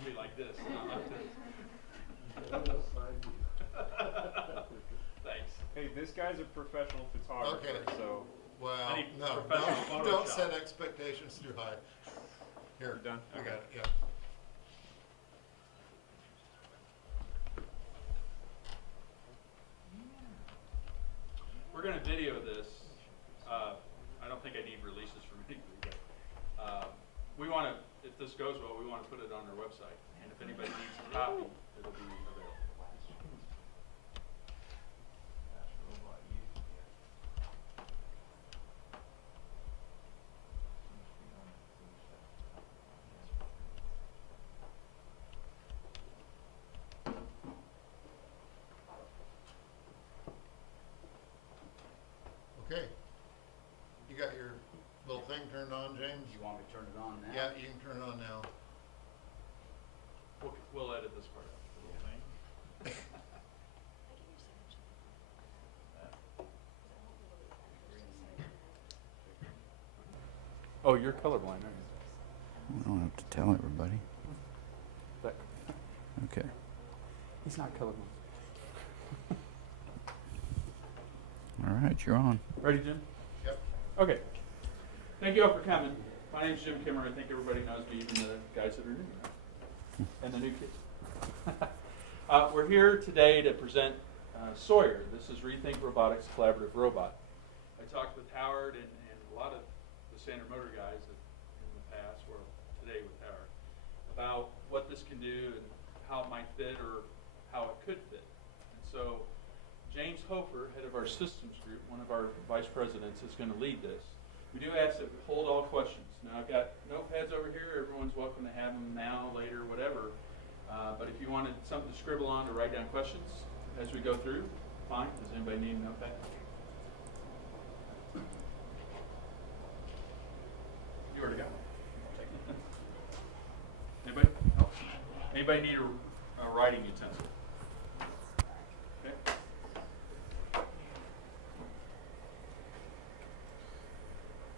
should be like this, not like this. Thanks. Hey, this guy's a professional photographer, Okay. so Well, Any no, professional don't Photoshop. set expectations too high. Here, you're done. I got it, yeah. We're going to video this. I don't think I need releases from anybody, but we want to, if this goes well, we want to put it on our website. And if anybody needs a copy, it'll be available. Okay. You got your little thing turned on, James? You want me to turn it on now? Yeah, you can turn it on now. We'll edit this part out. The little thing. Oh, you're colorblind, aren't you? I don't have to tell everybody. That, Okay. he's not colorblind. All right, you're on. Ready, Jim? Yep. Okay. Thank you all for coming. My name's Jim Kemmerer. I think everybody knows me, even the guys that are new. And the new kids. We're here today to present Sawyer. This is Rethink Robotics Collaborative Robot. I talked with Howard and a lot of the Standard Motor guys in the past, or today with Howard, about what this can do and how it might fit or how it could fit. And so James Hofer, head of our systems group, one of our vice presidents, is going to lead this. We do ask that we hold all questions. Now, I've got notepads over here. Everyone's welcome to have them now, later, whatever. But if you wanted something to scribble on to write down questions as we go through, fine. Does anybody need a notepad? You already got one. I'll take it. Anybody? Oh. Anybody need a writing utensil? Okay.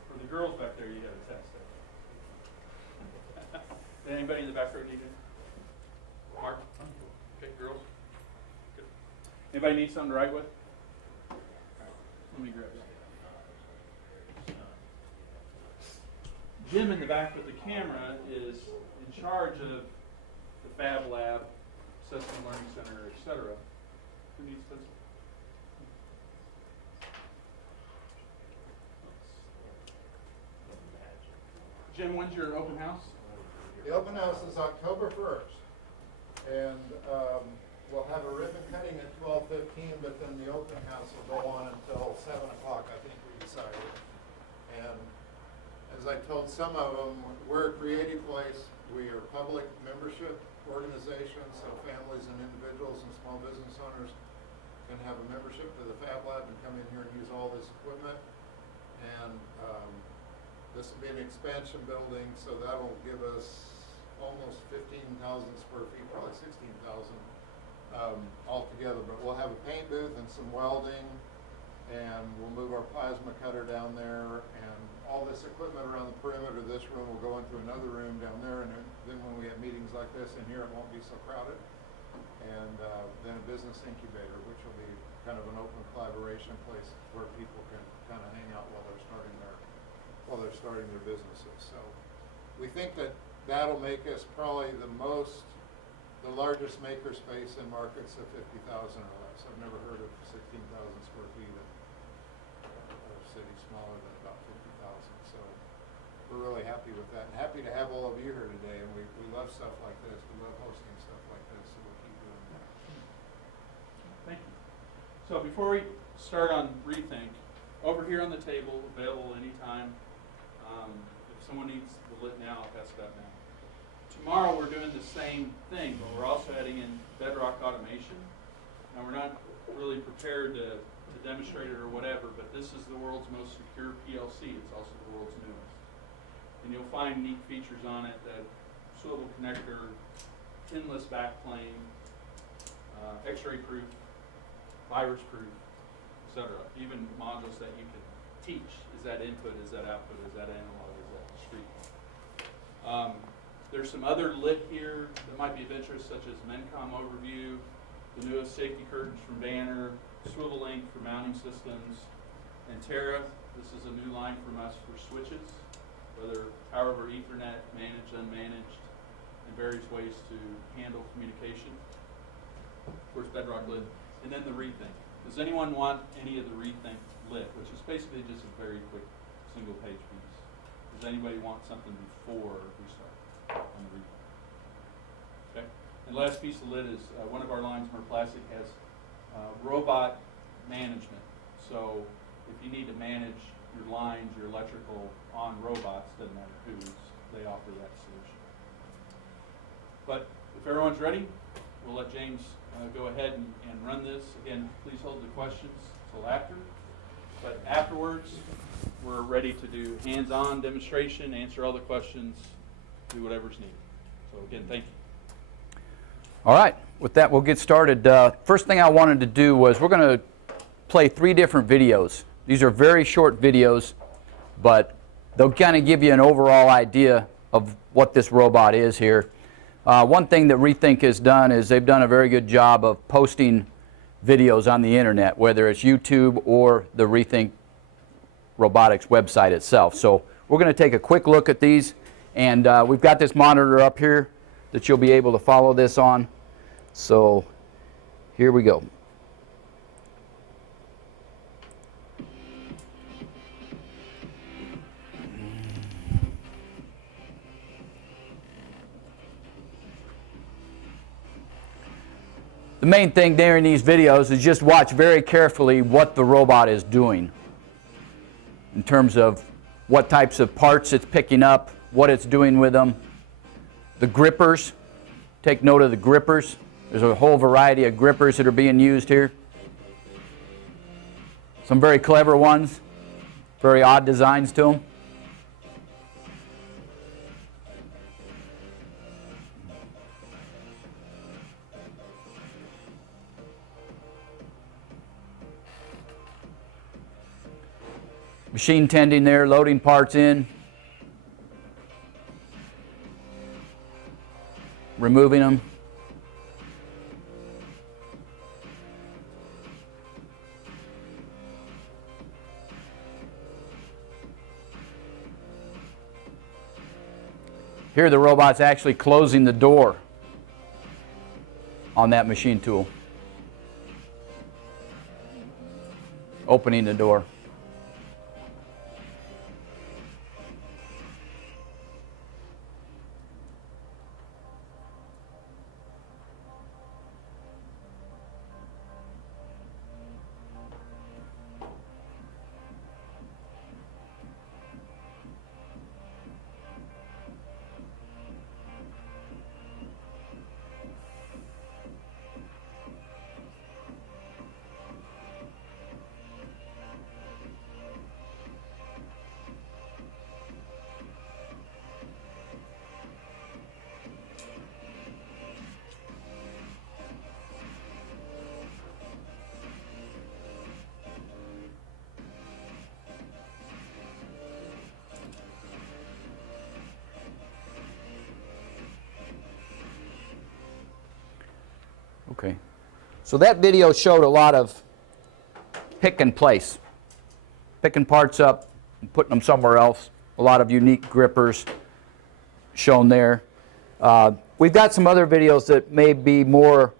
For the girls back there, you got a test. Did anybody in the back row need it? Mark? Okay, girls? Good. Anybody need something to write with? Let me grab that. Jim in the back with the camera is in charge of the Fab Lab, System Learning Center, etc. Who needs pencil? Jim, when's your open house? The open house is October 1st. And we'll have a ribbon cutting at 12:15, but then the open house will go on until 7 o'clock, I think we decided. And as I told some of them, we're a creative place. We are public membership organization, so families and individuals and small business owners can have a membership to the Fab Lab and come in here and use all this equipment. And this will be an expansion building, so that'll give us almost 15,000 square feet, probably 16,000 altogether. But we'll have a paint booth and some welding, and we'll move our plasma cutter down there, and all this equipment around the perimeter of this room will go into another room down there, and then when we have meetings like this in here, it won't be so crowded. And then a business incubator, which will be kind of an open collaboration place where people can kind of hang out while they're starting their businesses. So we think that that'll make us probably the largest maker space in markets of 50,000 or less. I've never heard of 16,000 square feet in a city smaller than about 50,000. So we're really happy with that, and happy to have all of you here today. And we love stuff like this. We love hosting stuff like this, so we'll keep doing that. Thank you. So before we start on Rethink, over here on the table, available anytime. If someone needs the lit now, I'll pass it out now. Tomorrow we're doing the same thing, but we're also adding in bedrock automation. Now we're not really prepared to demonstrate it or whatever, but this is the world's most secure PLC. It's also the world's newest. And you'll find neat features on it, that swivel connector, pinless backplane, X-ray proof, virus proof, etc. Even modules that you can teach. Is that input? Is that output? Is that analog? Is that discrete? There's some other lit here that might be of interest, such as MENCOM overview, the newest safety curtains from Banner, swivel link for mounting systems, and Terra. This is a new line from us for switches, whether power over Ethernet, managed, unmanaged, and various ways to handle communication. Of course, Bedrock lit, and then the Rethink. Does anyone want any of the Rethink lit, which is basically just a very quick single-page piece? Does anybody want something before we start on the Rethink? Okay. And last piece of lit is one of our lines, Mer Plastic, has robot management. So if you need to manage your lines, your electrical on robots, doesn't matter whose, they offer that solution. But if everyone's ready, we'll let James go ahead and run this. Again, please hold the questions till after. But afterwards, we're ready to do hands-on demonstration, answer all the questions, do whatever's needed. So again, thank you. All right, with that, we'll get started. First thing I wanted to do was we're going to play 3 different videos. These are very short videos, but they'll kind of give you an overall idea of what this robot is here. One thing that Rethink has done is they've done a very good job of posting videos on the internet, whether it's YouTube or the Rethink Robotics website itself. So we're going to take a quick look at these, and we've got this monitor up here that you'll be able to follow this on. So here we go. The main thing there in these videos is just watch very carefully what the robot is doing in terms of what types of parts it's picking up, what it's doing with them. The grippers, take note of the grippers. There's a whole variety of grippers that are being used here. Some very clever ones, very odd designs to them. Machine tending there, loading parts in, removing them. Here the robot's actually closing the door on that machine tool, opening the door. Okay, so that video showed a lot of pick and place, picking parts up and putting them somewhere else. A lot of unique grippers shown there. We've got some other videos that may be more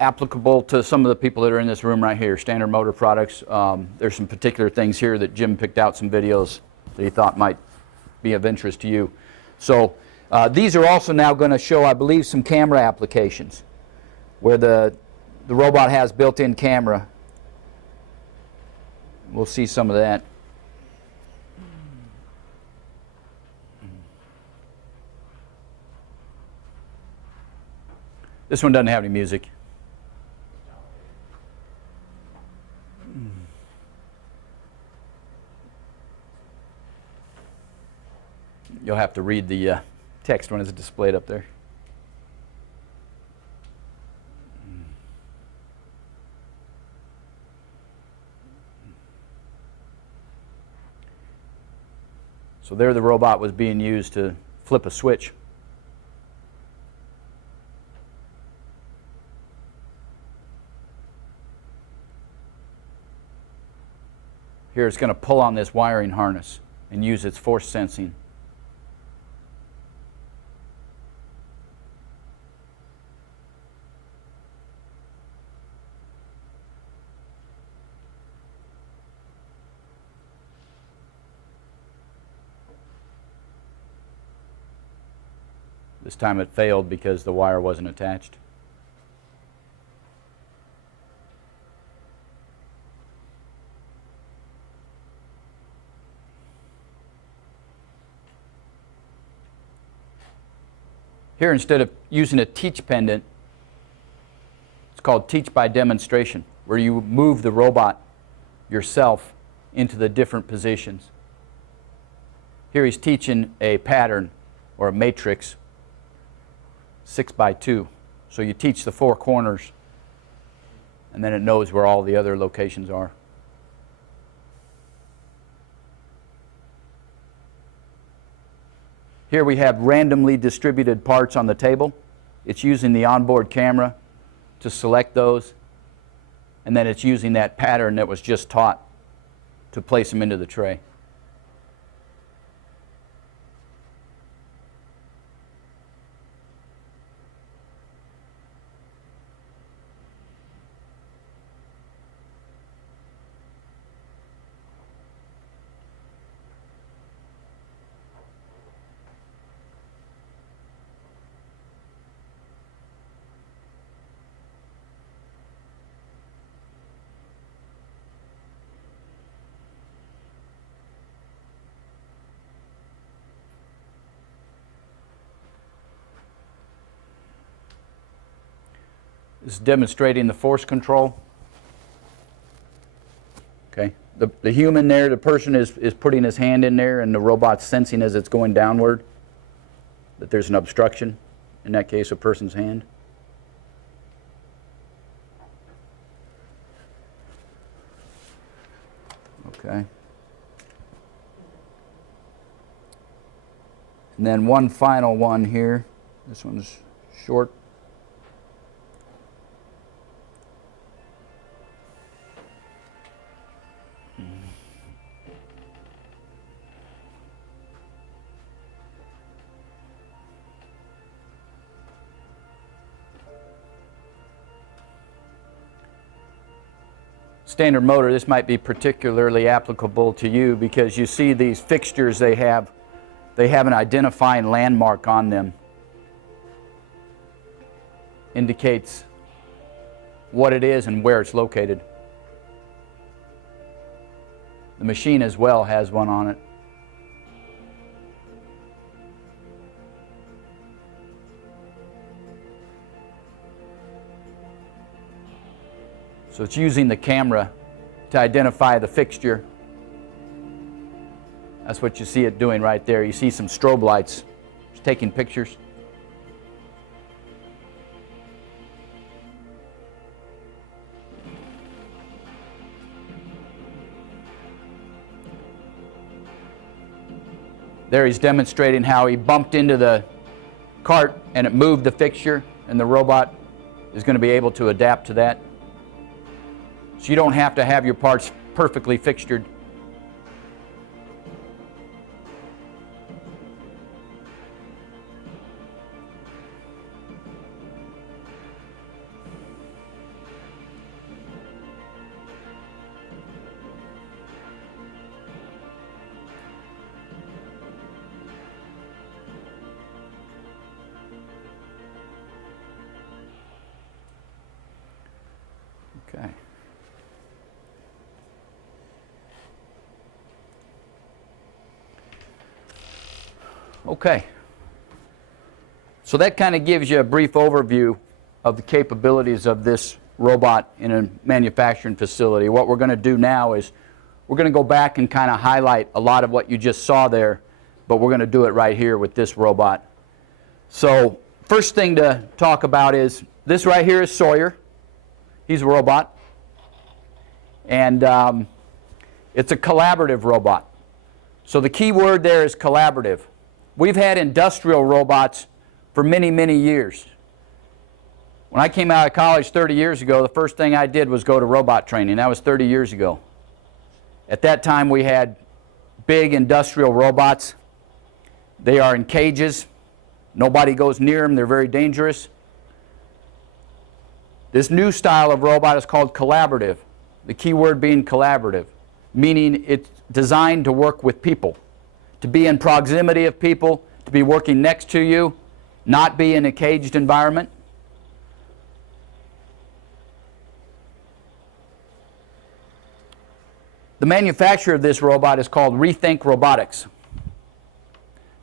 applicable to some of the people that are in this room right here, Standard Motor Products. There's some particular things here that Jim picked out some videos that he thought might be of interest to you. So these are also now going to show, I believe, some camera applications where the robot has built-in camera. We'll see some of that. This one doesn't have any music. You'll have to read the text when it's displayed up there. So So there the robot was being used to flip a switch. Here it's going to pull on this wiring harness and use its force sensing. This time it failed because the wire wasn't attached. Here, instead of using a teach pendant, it's called teach by demonstration, where you move the robot yourself into the different positions. Here he's teaching a pattern or a matrix 6x2. So you teach the 4 corners, and then it knows where all the other locations are. Here we have randomly distributed parts on the table. It's using the onboard camera to select those, and then it's using that pattern that was just taught to place them into the tray. This is demonstrating the force control. Okay, the human there, the person is putting his hand in there, and the robot's sensing as it's going downward that there's an obstruction, in that case a person's hand. Okay. And then one final one here. This one's short. Standard motor, this might be particularly applicable to you because you see these fixtures they have an identifying landmark on them. Indicates what it is and where it's located. The machine as well has one on it. So it's using the camera to identify the fixture. That's what you see it doing right there. You see some strobe lights. It's taking pictures. There he's demonstrating how he bumped into the cart and it moved the fixture, and the robot is going to be able to adapt to that. So you don't have to have your parts perfectly fixtured. Okay. Okay. So that kind of gives you a brief overview of the capabilities of this robot in a manufacturing facility. What we're going to do now is we're going to go back and kind of highlight a lot of what you just saw there, but we're going to do it right here with this robot. So first thing to talk about is this right here is Sawyer. He's a robot. And it's a collaborative robot. So the key word there is collaborative. We've had industrial robots for many, many years. When I came out of college 30 years ago, the first thing I did was go to robot training. That was 30 years ago. At that time, we had big industrial robots. They are in cages. Nobody goes near them. They're very dangerous. This new style of robot is called collaborative. The key word being collaborative, meaning it's designed to work with people, to be in proximity of people, to be working next to you, not be in a caged environment. The manufacturer of this robot is called Rethink Robotics.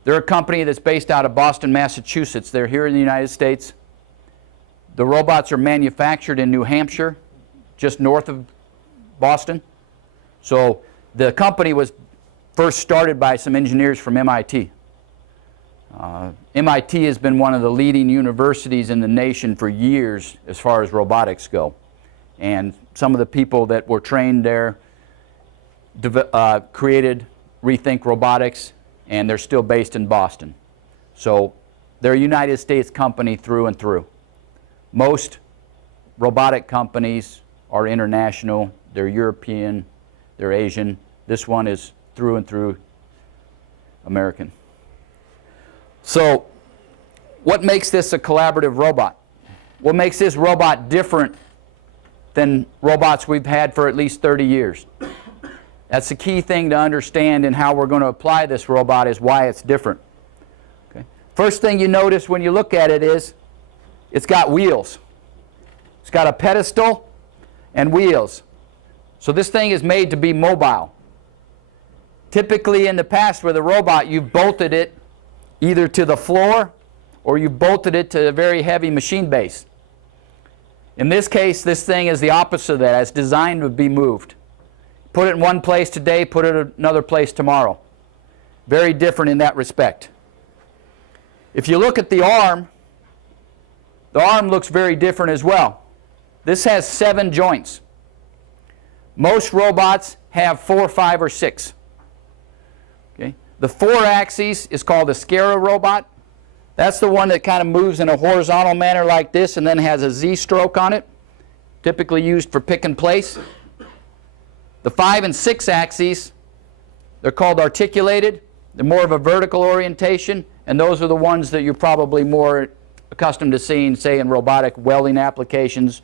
They're a company that's based out of Boston, Massachusetts. They're here in the United States. The robots are manufactured in New Hampshire, just north of Boston. So the company was first started by some engineers from MIT. MIT has been one of the leading universities in the nation for years as far as robotics go. And some of the people that were trained there created Rethink Robotics, and they're still based in Boston. So they're a United States company through and through. Most robotic companies are international. They're European, they're Asian. This one is through and through American. So what makes this a collaborative robot? What makes this robot different than robots we've had for at least 30 years? That's the key thing to understand in how we're going to apply this robot, is why it's different. Okay. First thing you notice when you look at it is it's got wheels. It's got a pedestal and wheels. So this thing is made to be mobile. Typically in the past with a robot, you've bolted it either to the floor or you've bolted it to a very heavy machine base. In this case, this thing is the opposite of that. It's designed to be moved. Put it in one place today, put it in another place tomorrow. Very different in that respect. If you look at the arm looks very different as well. This has 7 joints. Most robots have 4, 5, or 6. Okay. The 4 axes is called a Sawyer robot. That's the one that kind of moves in a horizontal manner like this and then has a Z stroke on it, typically used for pick and place. The 5 and 6 axes, they're called articulated. They're more of a vertical orientation, and those are the ones that you're probably more accustomed to seeing, say, in robotic welding applications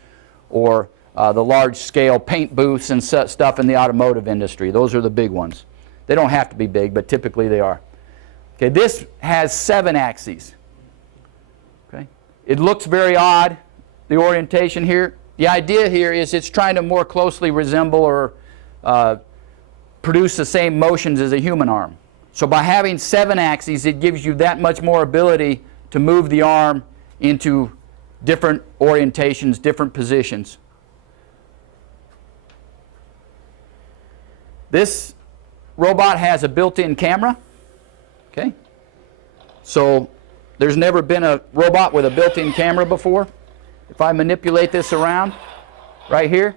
or the large-scale paint booths and stuff in the automotive industry. Those are the big ones. They don't have to be big, but typically they are. Okay, this has 7 axes. Okay, it looks very odd, the orientation here. The idea here is it's trying to more closely resemble or produce the same motions as a human arm. So by having 7 axes, it gives you that much more ability to move the arm into different orientations, different positions. This robot has a built-in camera. Okay? So there's never been a robot with a built-in camera before. If I manipulate this around right here,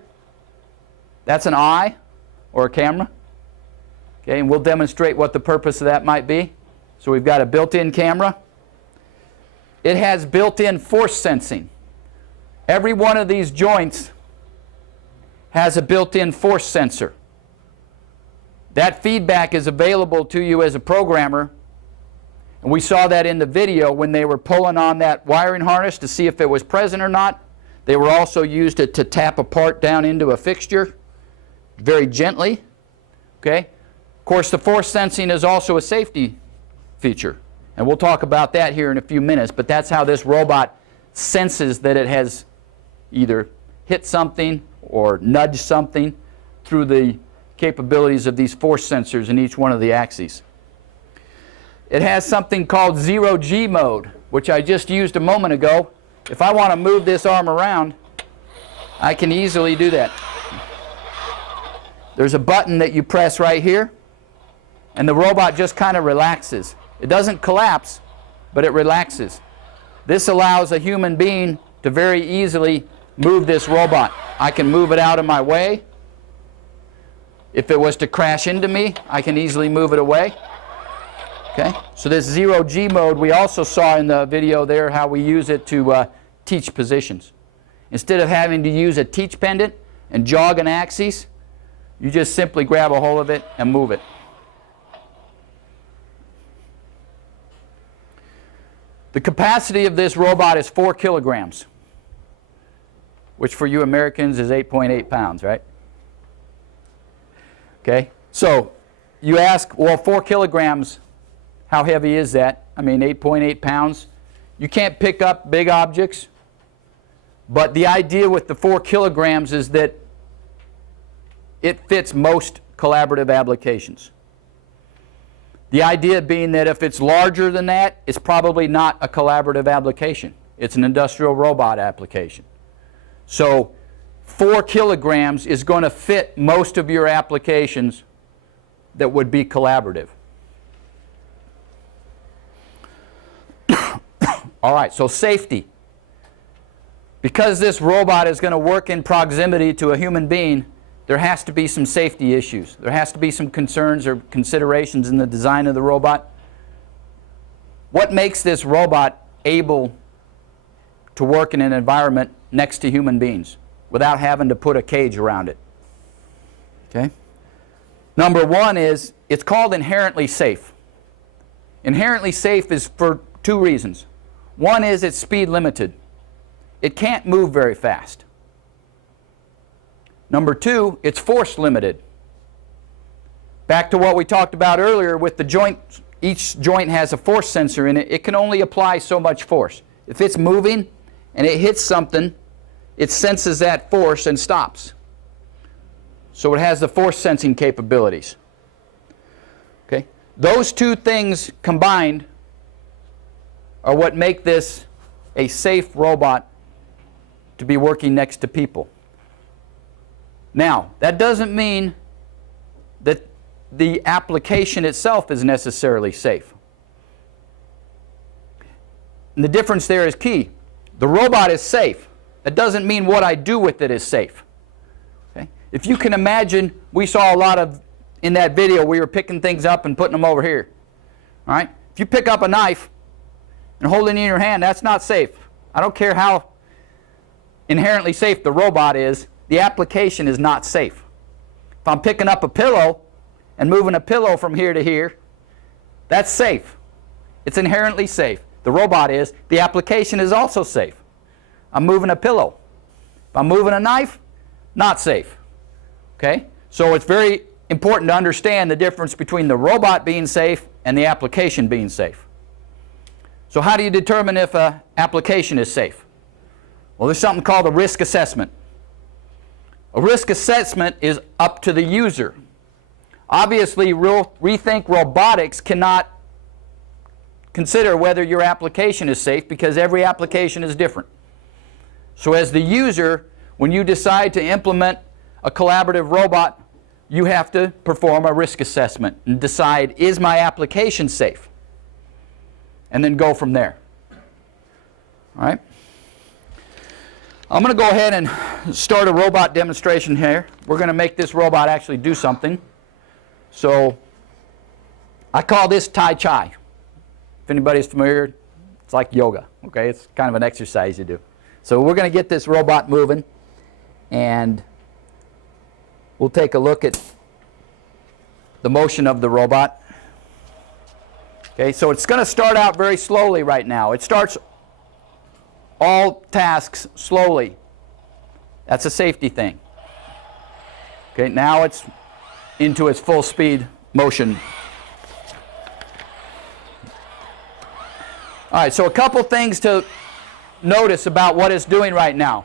that's an eye or a camera. Okay, and we'll demonstrate what the purpose of that might be. So we've got a built-in camera. It has built-in force sensing. Every one of these joints has a built-in force sensor. That feedback is available to you as a programmer. And we saw that in the video when they were pulling on that wiring harness to see if it was present or not. They were also used to tap a part down into a fixture very gently. Okay? Of course, the force sensing is also a safety feature. And we'll talk about that here in a few minutes, but that's how this robot senses that it has either hit something or nudged something through the capabilities of these force sensors in each one of the axes. It has something called 0G mode, which I just used a moment ago. If I want to move this arm around, I can easily do that. There's a button that you press right here, and the robot just kind of relaxes. It doesn't collapse, but it relaxes. This allows a human being to very easily move this robot. I can move it out of my way, If it was to crash into me, I can easily move it away. Okay? So this 0G mode, we also saw in the video there how we use it to teach positions. Instead of having to use a teach pendant and jog an axis, you just simply grab a hold of it and move it. The capacity of this robot is 4 kilograms, which for you Americans is 8.8 pounds, right? Okay, so you ask, well, 4 kilograms, how heavy is that? I mean, 8.8 pounds. You can't pick up big objects, but the idea with the 4 kilograms is that it fits most collaborative applications. The idea being that if it's larger than that, it's probably not a collaborative application. It's an industrial robot application. So 4 kilograms is going to fit most of your applications that would be collaborative. All right, so safety. Because this robot is going to work in proximity to a human being, there has to be some safety issues. There has to be some concerns or considerations in the design of the robot. What makes this robot able to work in an environment next to human beings without having to put a cage around it? Okay. Number one is it's called inherently safe. Inherently safe is for 2 reasons. One is it's speed limited. It can't move very fast. Number 2, it's force limited. Back to what we talked about earlier with the joint, each joint has a force sensor in it. It can only apply so much force. If it's moving and it hits something, it senses that force and stops. So it has the force sensing capabilities. Okay? Those 2 things combined are what make this a safe robot to be working next to people. Now, that doesn't mean that the application itself is necessarily safe. And the difference there is key. The robot is safe. That doesn't mean what I do with it is safe. Okay? If you can imagine, we saw a lot of, in that video, we were picking things up and putting them over here. All right? If you pick up a knife and hold it in your hand, that's not safe. I don't care how inherently safe the robot is, the application is not safe. If I'm picking up a pillow and moving a pillow from here to here, that's safe. It's inherently safe. The robot is. The application is also safe. I'm moving a pillow. If I'm moving a knife, not safe. Okay? So it's very important to understand the difference between the robot being safe and the application being safe. So how do you determine if an application is safe? Well, there's something called a risk assessment. A risk assessment is up to the user. Obviously, Rethink Robotics cannot consider whether your application is safe because every application is different. So as the user, when you decide to implement a collaborative robot, you have to perform a risk assessment and decide, is my application safe? And then go from there. All right? I'm going to go ahead and start a robot demonstration here. We're going to make this robot actually do something. So I call this Tai Chi. If anybody's familiar, it's like yoga. Okay, it's kind of an exercise you do. So we're going to get this robot moving, and we'll take a look at the motion of the robot. Okay, so it's going to start out very slowly right now. It starts all tasks slowly. That's a safety thing. Okay, now it's into its full speed motion. All right, so a couple things to notice about what it's doing right now.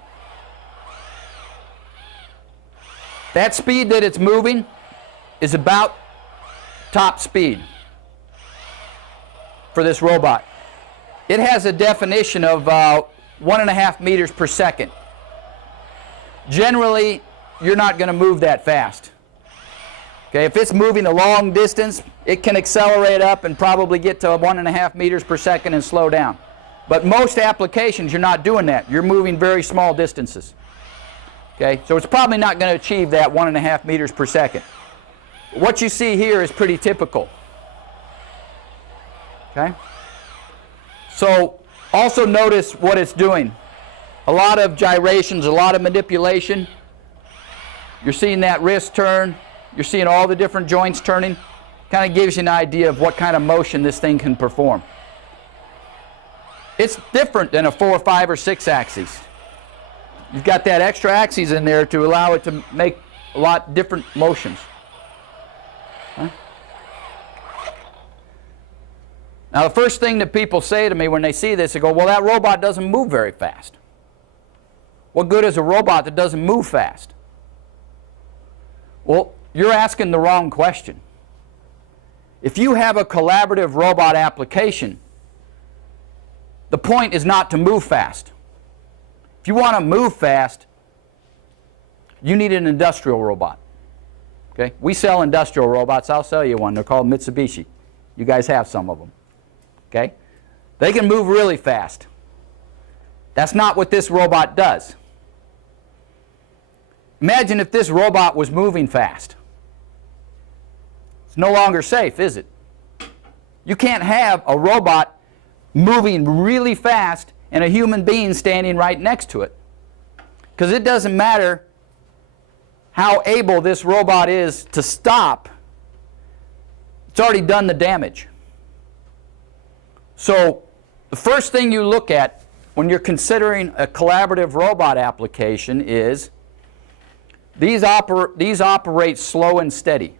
That speed that it's moving is about top speed for this robot. It has a definition of 1.5 meters per second. Generally, you're not going to move that fast. Okay, if it's moving a long distance, it can accelerate up and probably get to 1.5 meters per second and slow down. But most applications, you're not doing that. You're moving very small distances. Okay, so it's probably not going to achieve that 1.5 meters per second. what you see here is pretty typical. Okay? So also notice what it's doing. A lot of gyrations, a lot of manipulation. You're seeing that wrist turn. You're seeing all the different joints turning. Kind of gives you an idea of what kind of motion this thing can perform. It's different than a 4, 5, or 6 axis. You've got that extra axis in there to allow it to make a lot different motions. Huh? Now the first thing that people say to me when they see this, they go, well, that robot doesn't move very fast. What good is a robot that doesn't move fast? Well, you're asking the wrong question. If you have a collaborative robot application, the point is not to move fast. If you want to move fast, you need an industrial robot. Okay? We sell industrial robots. I'll sell you one. They're called Mitsubishi. You guys have some of them. Okay? They can move really fast. That's not what this robot does. Imagine if this robot was moving fast. It's no longer safe, is it? You can't have a robot moving really fast and a human being standing right next to it. Because it doesn't matter how able this robot is to stop. It's already done the damage. So the first thing you look at when you're considering a collaborative robot application is these operate slow and steady.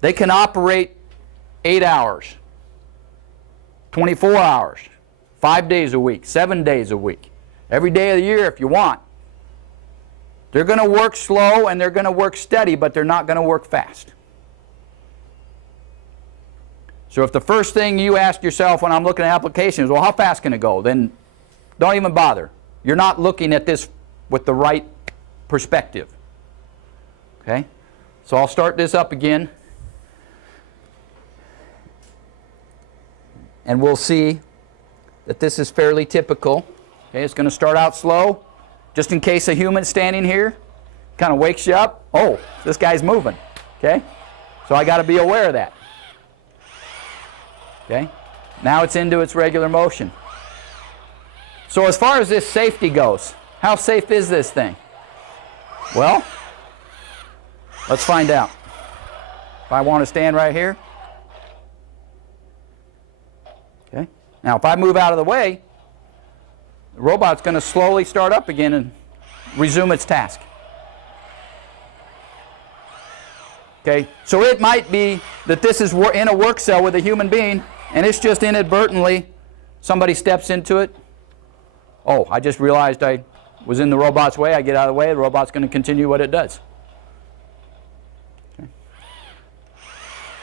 They can operate 8 hours, 24 hours, 5 days a week, 7 days a week, every day of the year if you want. They're going to work slow and they're going to work steady, but they're not going to work fast. So if the first thing you ask yourself when I'm looking at applications is, well, how fast can it go? Then don't even bother. You're not looking at this with the right perspective. Okay? So I'll start this up again. And we'll see that this is fairly typical. Okay, it's going to start out slow. Just in case a human's standing here, kind of wakes you up. Oh, this guy's moving. Okay? So I got to be aware of that. Okay? Now it's into its regular motion. So as far as this safety goes, how safe is this thing? Well, let's find out. If I want to stand right here. Okay? Now if I move out of the way, the robot's going to slowly start up again and resume its task. Okay? So it might be that this is in a work cell with a human being, and it's just inadvertently somebody steps into it. Oh, I just realized I was in the robot's way. I get out of the way. The robot's going to continue what it does. Okay.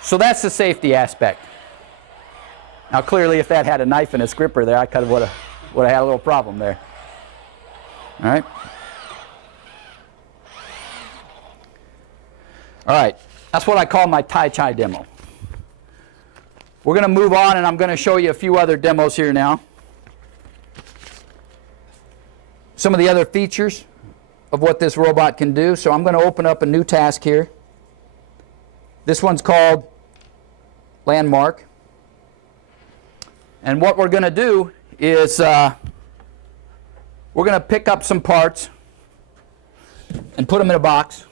So that's the safety aspect. Now clearly if that had a knife and a gripper there, I kind of would have had a little problem there. All right? All right. That's what I call my Tai Chi demo. We're going to move on, and I'm going to show you a few other demos here now. Some of the other features of what this robot can do. So I'm going to open up a new task here. This one's called Landmark. And what we're going to do is we're going to pick up some parts and put them in a box.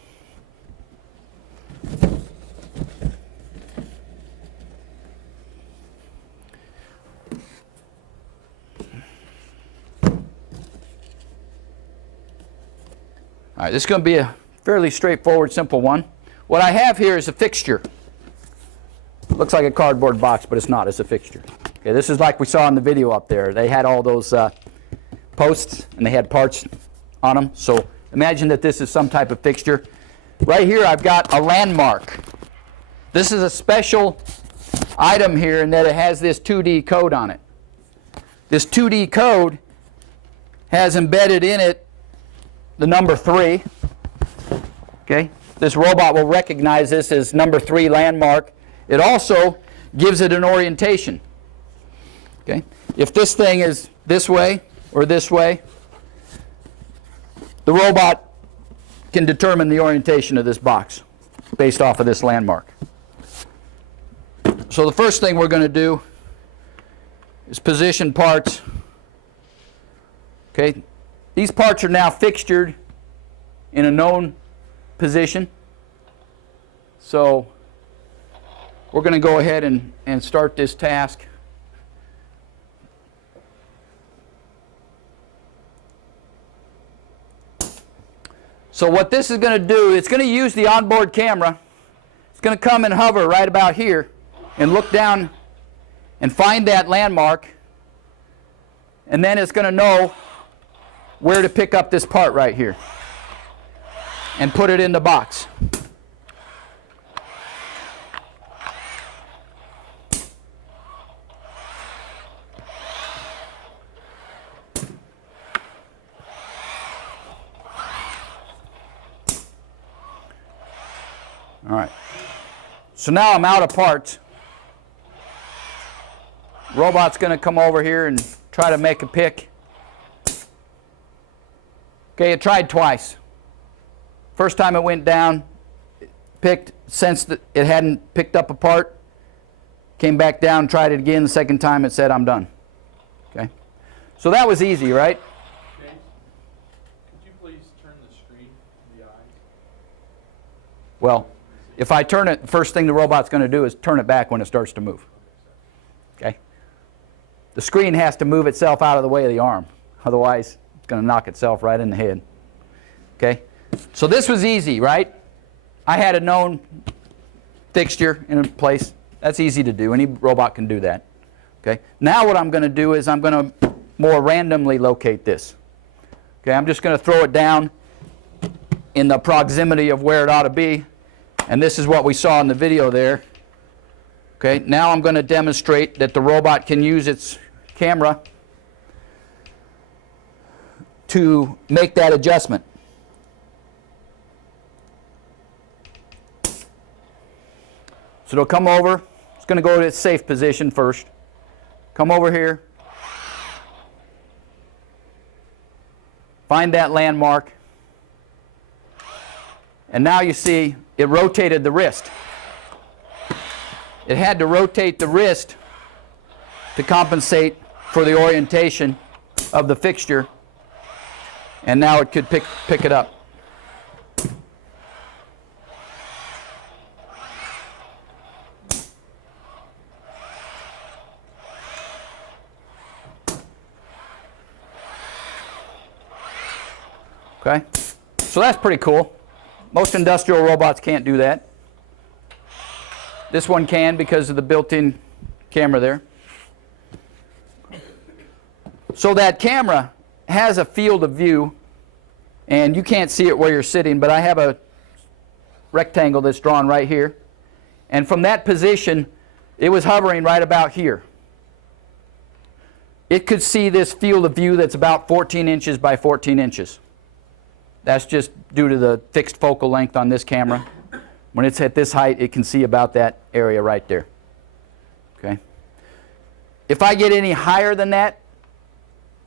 All right, this is going to be a fairly straightforward, simple one. What I have here is a fixture. Looks like a cardboard box, but it's not. It's a fixture. Okay, this is like we saw in the video up there. They had all those posts, and they had parts on them. So imagine that this is some type of fixture. Right here, I've got a landmark. This is a special item here in that it has this 2D code on it. This 2D code has embedded in it the number 3. Okay? This robot will recognize this as number 3 landmark. It also gives it an orientation. Okay? If this thing is this way or this way, the robot can determine the orientation of this box. based off of this landmark. So the first thing we're going to do is position parts. Okay, these parts are now fixtured in a known position. So we're going to go ahead and start this task. So what this is going to do, it's going to use the onboard camera. It's going to come and hover right about here and look down and find that landmark. And then it's going to know where to pick up this part right here and put it in the box. All right. So now I'm out of parts. Robot's going to come over here and try to make a pick. Okay, it tried twice. First time it went down, it picked, sensed that it hadn't picked up a part, came back down, tried it again. The second time it said, I'm done. Okay. So that was easy, right? James, could you please turn the screen to the eyes? Well, if I turn it, the first thing the robot's going to do is turn it back when it starts to move. Okay? The screen has to move itself out of the way of the arm. Otherwise, it's going to knock itself right in the head. Okay? So this was easy, right? I had a known fixture in a place. That's easy to do. Any robot can do that. Okay? Now what I'm going to do is I'm going to more randomly locate this. Okay? I'm just going to throw it down in the proximity of where it ought to be. And this is what we saw in the video there. Okay, now I'm going to demonstrate that the robot can use its camera to make that adjustment. So it'll come over. It's going to go to its safe position first. Come over here. Find that landmark. And now you see it rotated the wrist. It had to rotate the wrist to compensate for the orientation of the fixture, and now it could pick it up. Okay, so that's pretty cool. Most industrial robots can't do that. This one can because of the built-in camera there. So that camera has a field of view, and you can't see it where you're sitting, but I have a rectangle that's drawn right here. And from that position, it was hovering right about here. It could see this field of view that's about 14 inches by 14 inches. That's just due to the fixed focal length on this camera. When it's at this height, it can see about that area right there. Okay. If I get any higher than that,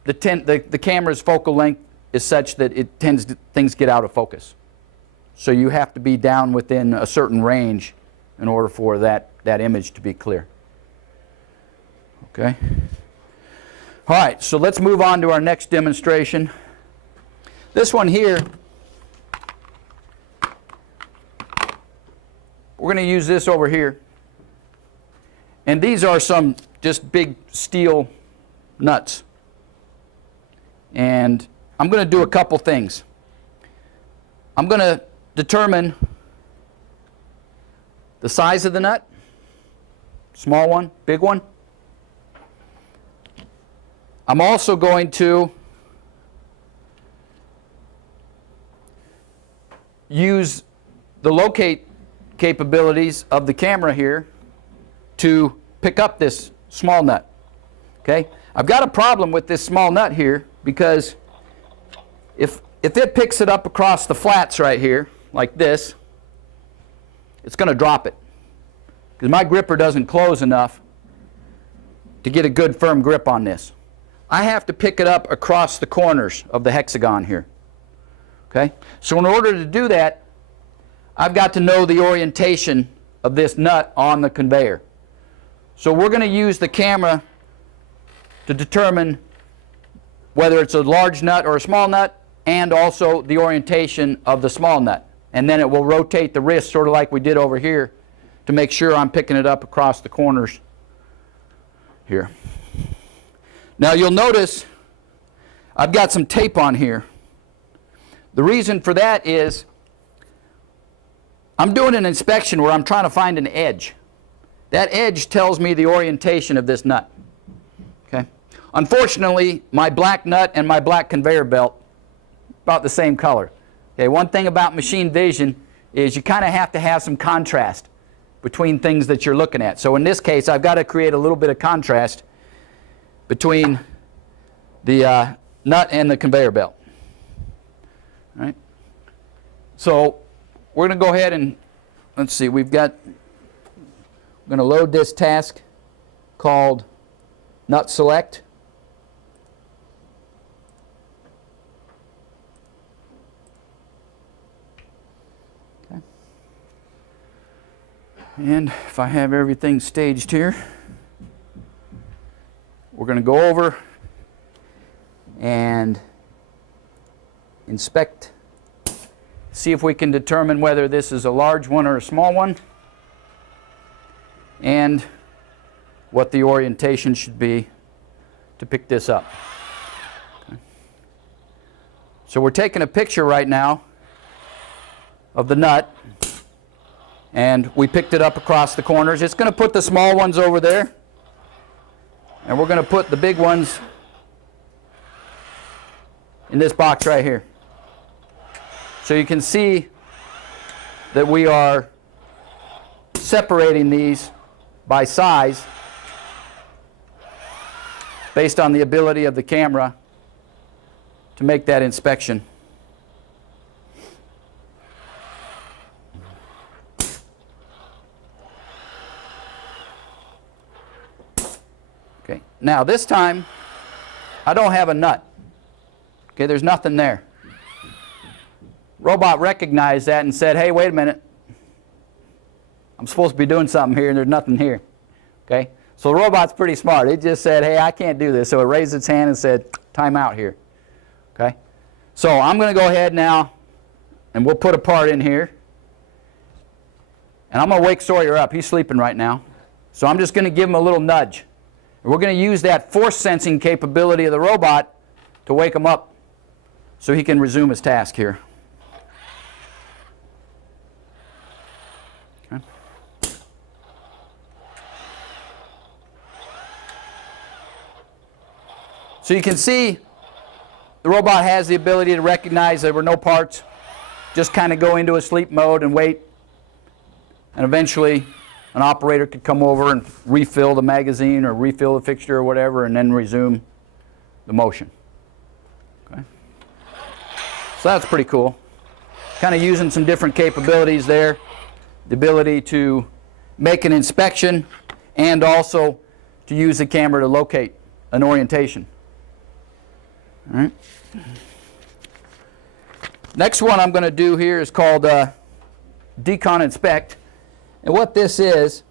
the camera's focal length is such that things get out of focus. So you have to be down within a certain range in order for that image to be clear. Okay. All right, so let's move on to our next demonstration. This one here, we're going to use this over here. And these are some just big steel nuts. And I'm going to do a couple things. I'm going to determine the size of the nut, small one, big one. I'm also going to use the locate capabilities of the camera here to pick up this small nut. Okay? I've got a problem with this small nut here because if it picks it up across the flats right here, like this, it's going to drop it. Because my gripper doesn't close enough to get a good firm grip on this. I have to pick it up across the corners of the hexagon here. Okay? So in order to do that, I've got to know the orientation of this nut on the conveyor. So we're going to use the camera to determine whether it's a large nut or a small nut, and also the orientation of the small nut. And then it will rotate the wrist sort of like we did over here to make sure I'm picking it up across the corners here. Now you'll notice I've got some tape on here. The reason for that is I'm doing an inspection where I'm trying to find an edge. That edge tells me the orientation of this nut. Okay? Unfortunately, my black nut and my black conveyor belt about the same color. Okay, one thing about machine vision is you kind of have to have some contrast between things that you're looking at. So in this case, I've got to create a little bit of contrast between the nut and the conveyor belt. All right? So we're going to go ahead and, let's see, we're going to load this task called nut select. Okay. And if I have everything staged here, we're going to go over and inspect, see if we can determine whether this is a large one or a small one, and what the orientation should be to pick this up. Okay. So we're taking a picture right now of the nut, and we picked it up across the corners. It's going to put the small ones over there, and we're going to put the big ones in this box right here. So you can see that we are separating these by size based on the ability of the camera to make that inspection. Okay, now this time I don't have a nut. Okay, there's nothing there. Robot recognized that and said, hey, wait a minute. I'm supposed to be doing something here and there's nothing here. Okay? So the robot's pretty smart. It just said, hey, I can't do this. So it raised its hand and said, time out here. Okay? So I'm going to go ahead now and we'll put a part in here. And I'm going to wake Sawyer up. He's sleeping right now. So I'm just going to give him a little nudge. And we're going to use that force sensing capability of the robot to wake him up so he can resume his task here. Okay. So you can see the robot has the ability to recognize there were no parts, just kind of go into a sleep mode and wait, and eventually an operator could come over and refill the magazine or refill the fixture or whatever and then resume the motion. Okay. So that's pretty cool. Kind of using some different capabilities there. The ability to make an inspection and also to use the camera to locate an orientation. All right. Next one I'm going to do here is called Decon Inspect. And what this is,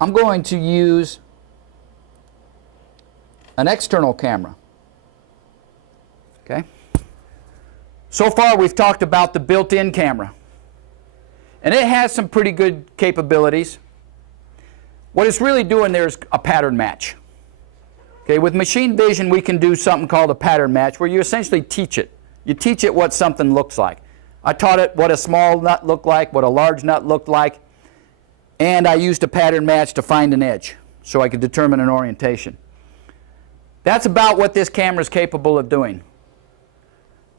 I'm going to use an external camera. Okay? So far we've talked about the built-in camera. And it has some pretty good capabilities. What it's really doing there is a pattern match. Okay, with machine vision we can do something called a pattern match where you essentially teach it. You teach it what something looks like. I taught it what a small nut looked like, what a large nut looked like, and I used a pattern match to find an edge so I could determine an orientation. That's about what this camera is capable of doing.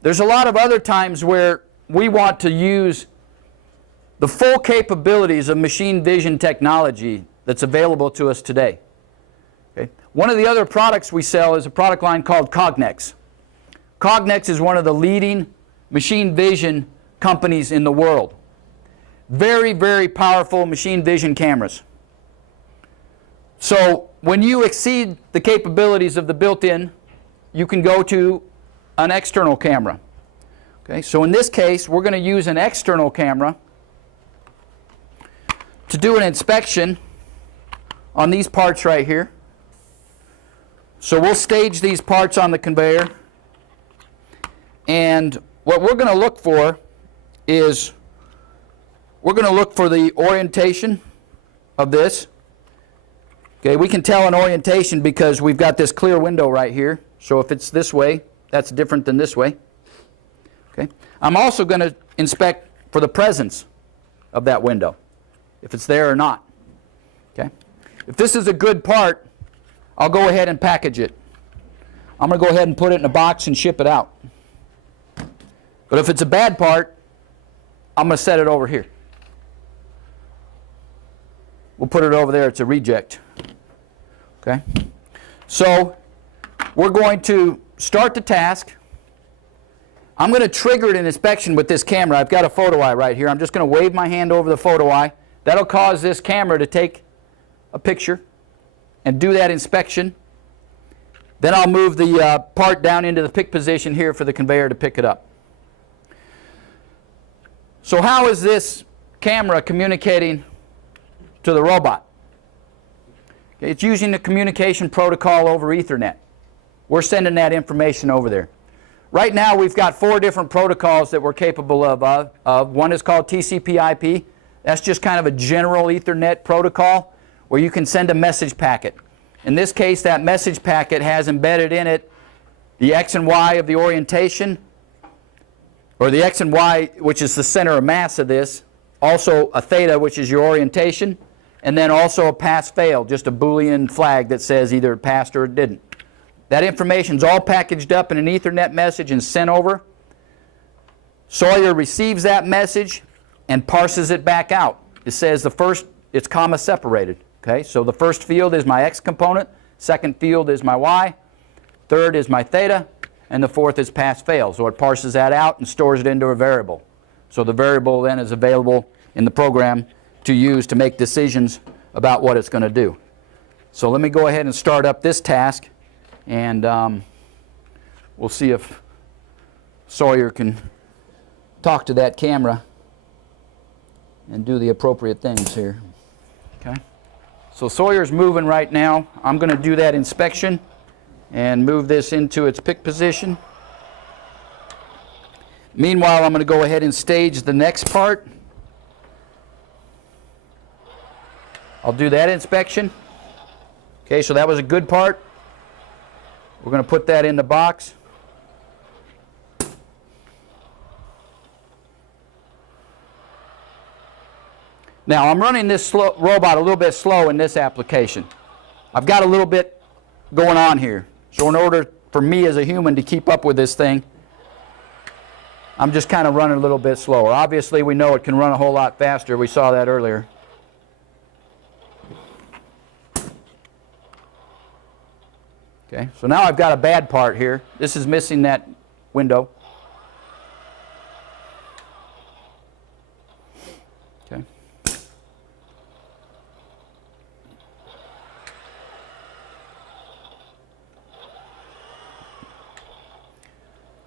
There's a lot of other times where we want to use the full capabilities of machine vision technology that's available to us today. Okay? One of the other products we sell is a product line called Cognex. Cognex is one of the leading machine vision companies in the world. Very, very powerful machine vision cameras. So when you exceed the capabilities of the built-in, you can go to an external camera. Okay, so in this case, we're going to use an external camera to do an inspection on these parts right here. So we'll stage these parts on the conveyor, and what we're going to look for is we're going to look for the orientation of this. Okay, we can tell an orientation because we've got this clear window right here. So if it's this way, that's different than this way. Okay, I'm also going to inspect for the presence of that window, if it's there or not. Okay, if this is a good part, I'll go ahead and package it. I'm going to go ahead and put it in a box and ship it out. But if it's a bad part, I'm going to set it over here. We'll put it over there. It's a reject. Okay? So we're going to start the task. I'm going to trigger an inspection with this camera. I've got a photo eye right here. I'm just going to wave my hand over the photo eye. That'll cause this camera to take a picture and do that inspection. Then I'll move the part down into the pick position here for the conveyor to pick it up. So how is this camera communicating to the robot? Okay, it's using the communication protocol over Ethernet. We're sending that information over there. Right now we've got 4 different protocols that we're capable of. One is called TCP/IP. That's just kind of a general Ethernet protocol where you can send a message packet. In this case, that message packet has embedded in it the X and Y of the orientation, or the X and Y, which is the center of mass of this, also a theta, which is your orientation, and then also a pass-fail, just a Boolean flag that says either it passed or it didn't. That information's all packaged up in an Ethernet message and sent over. Sawyer receives that message and parses it back out. It says the first, it's comma separated. Okay, so the first field is my X component, second field is my Y, third is my theta, and the fourth is pass-fail. So it parses that out and stores it into a variable. So the variable then is available in the program to use to make decisions about what it's going to do. So let me go ahead and start up this task, and we'll see if Sawyer can talk to that camera and do the appropriate things here. Okay. So Sawyer's moving right now. I'm going to do that inspection and move this into its pick position. Meanwhile, I'm going to go ahead and stage the next part. I'll do that inspection. Okay, so that was a good part. We're going to put that in the box. Now, I'm running this robot a little bit slow in this application. I've got a little bit going on here. So in order for me as a human to keep up with this thing, I'm just kind of running a little bit slower. Obviously, we know it can run a whole lot faster. We saw that earlier. Okay, so now I've got a bad part here. This is missing that window. Okay.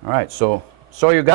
All right, so you got